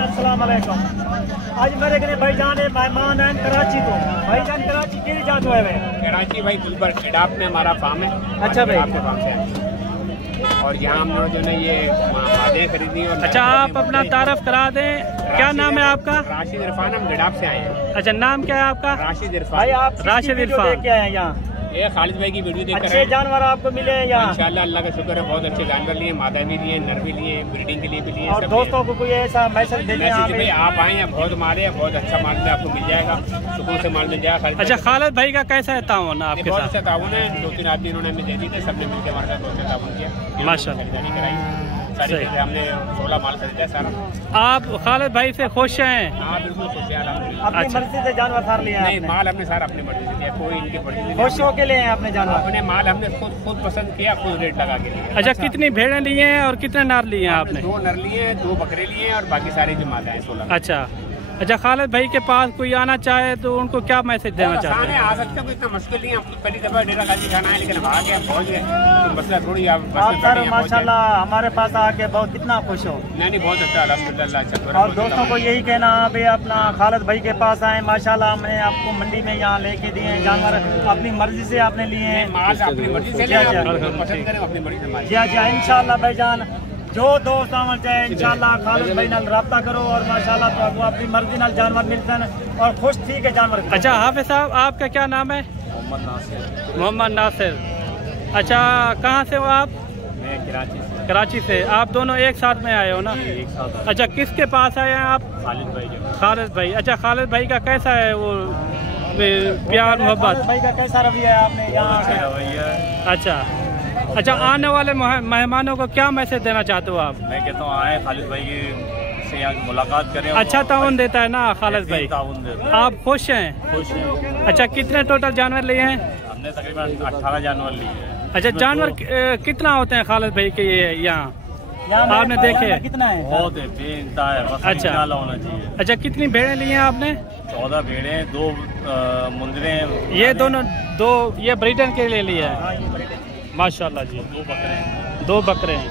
अस्सलाम वालेकुम। आज मेरे घर भाईजान है मेहमान है कराची तो भाईजान कराची की जात हुए है कराची भाई गुलबर खेड़ाप में हमारा फार्म है। अच्छा भाई आपके फार्म से और यहाँ हमने जो है ये मादे खरीदी और अच्छा आप अपना तारफ करा दें, क्या नाम है आपका? राशिद इरफान, हम गडाप से आए हैं। अच्छा नाम क्या है आपका? राशिद इरफान। भाई आप राशिद इरफान देख के आए हैं यहाँ? ये खालिद भाई की वीडियो देख कर अच्छे जानवर आपको मिले हैं यहाँ? इंशाल्लाह अल्लाह का शुक्र है, बहुत अच्छे जानवर लिए, मादा भी लिए, नर भी लिए, ब्रीडिंग के लिए भी लिए। और दोस्तों को कोई ऐसा मैसेज देने भाई आप आए हैं, बहुत माल है, बहुत अच्छा माल में आपको मिल जाएगा, सुकून से माल मिल जाएगा। अच्छा खालिद भाई का कैसा है ताउन आपके बहुत साथ? अच्छा ताउन है, 2-3 आदमी इन्होंने हमें दे दी थे, सबने मिलकर हमारे साथ बहुत अच्छा ताउन किया, माशाल्लाह खरीदारी कराई। हमने 16 माल खरीदा है सारा। आप खालिद भाई से खुश हैं? हाँ बिल्कुल खुश हैं, अपनी मर्जी से जानवर सार लिया? नहीं, माल हमने सारा अपनी मर्जी से लिया, कोई इनकी मर्जी से खुश होके लिए हैं अपने जानवर? अपने माल हमने खुद पसंद किया, खुद रेट लगा के लिए। अच्छा कितनी भेड़ें लिए हैं और कितने नर लिए हैं आपने? 2 नर लिए हैं, 2 बकरे लिए हैं और बाकी सारे जो मादा हैं 16। अच्छा अच्छा खालिद भाई के पास कोई आना चाहे तो उनको क्या मैसेज देना चाहते हैं? आ सकते हैं, इतना मुश्किल नहीं है, हम पहली दफा डेरा गाजी खाना है लेकिन आ गए पहुँच गए, तो मसला थोड़ी आप सर माशाल्लाह हमारे पास आके बहुत कितना खुश हो। नहीं बहुत अच्छा अल्हम्दुलिल्लाह। और दोस्तों को यही कहना भाई अपना खालिद भाई के पास आए, माशाल्लाह हमने आपको मंडी में यहाँ लेके दिए हैं जानवर, अपनी मर्जी से आपने लिए हैं। माल अपनी मर्जी से लिया, पसंद करें अपनी मर्जी से। जी हाँ इंशाल्लाह भाईजान जो दोस्त आवन चाहे इंशाल्लाह खालिद भाई नाल राब्ता करो और माशाल्लाह तो आपको अपनी मर्जी नाल जानवर मिलते हैं और खुश ठीक है जानवर। अच्छा हाफिज साहब आपका क्या नाम है? मोहम्मद नासिर। अच्छा कहाँ से हो आप? मैं कराची से। कराची से। आप दोनों एक साथ में आए हो ना? एक साथ। अच्छा किसके पास आए हैं आप? खालिद भाई। खालिद भाई। अच्छा खालिद भाई का कैसा है वो प्यार मोहब्बत? भाई का कैसा रवैया है आपने यहाँ? अच्छा अच्छा आने वाले मेहमानों को क्या मैसेज देना चाहते हो आप? मैं कहता हूँ आए खालिद भाई से यहाँ मुलाकात करें। अच्छा ताउन देता है ना खालिद भाई? आप खुश हैं? खुश हैं। अच्छा कितने टोटल जानवर लिए हैं? हमने तकरीबन 18 जानवर लिए हैं। अच्छा जानवर कितना होते हैं खालिद भाई के यहाँ आपने देखे? कितना है? बहुत है, बेइंतहा है, बस अच्छा होना चाहिए। अच्छा कितनी भेड़ें ली हैं आपने? 14 भेड़े, 2 मुंदरे। ये दोनों 2 ये ब्रीडर के लिए लिए है माशाल्लाह जी। 2 बकरे हैं।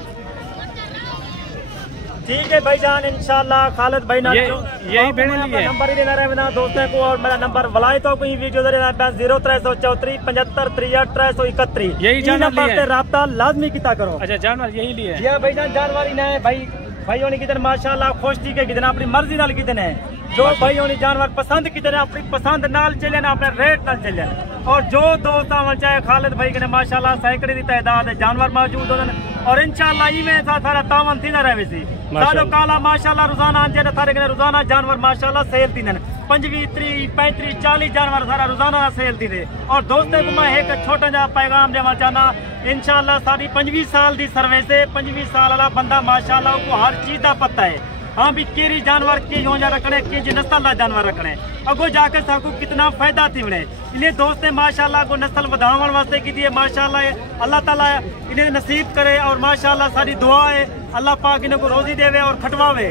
ठीक है भाईजान इंशाल्लाह खालिद भाई ना यही भेड़े लिए नंबर ही देना रहे ना दोस्तों को, और मेरा नंबर बुलाए तो कोई वीडियो दे रहा है 0334 75 63 331 यही नंबर पे राब्ता लाजमी किया करो। अच्छा जानवर यही लिए? जी भाईजान जानवर ही ना भाई भाई होने कितने माशाल्लाह खुश थी के कितने अपनी मर्जी नाल कितने जो भाई होनी जानवर पसंद कितने अपनी पसंद नाल चले ना अपने रेट नाल चले। और जो दोस्त आवन चाहे खालिद भाई के माशाल्लाह सैकड़े की तादाद है जानवर मौजूद होने और इंशाल्लाह इवें सारा तावन थी ना रहे सी सालो काला माशाल्लाह रोजाना आंजे थारे के रोजाना जानवर माशाल्लाह सेल थी 25 30 35 40 जानवर सारा रोजाना सेल थी थे। और दोस्तों को मैं एक छोटा जा पैगाम देना चाहना, इंशाल्लाह सारी 25 साल की सर्विस है, 25 साल वाला बंदा माशाल्लाह को हर चीज का पता है। हाँ भी केरी जानवर की योजना रखने की नस्ल का जानवर रखने अगो जाकर सबको कितना फायदा थी बने। इन्हें दोस्त माशाल्लाह को नस्ल बढ़ावन वास्ते की माशाल्लाह अल्लाह ताला इन्हें नसीब करे और माशाल्लाह सारी दुआ है अल्लाह पाक इन्हें को रोजी देवे और खटवावे।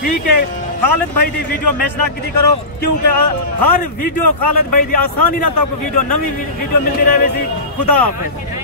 ठीक है खालिद भाई की वीडियो मैचना की करो क्योंकि हर वीडियो खालिद भाई की आसानी ना तो वीडियो नवी वीडियो मिलती रहे। खुदा हाफिज।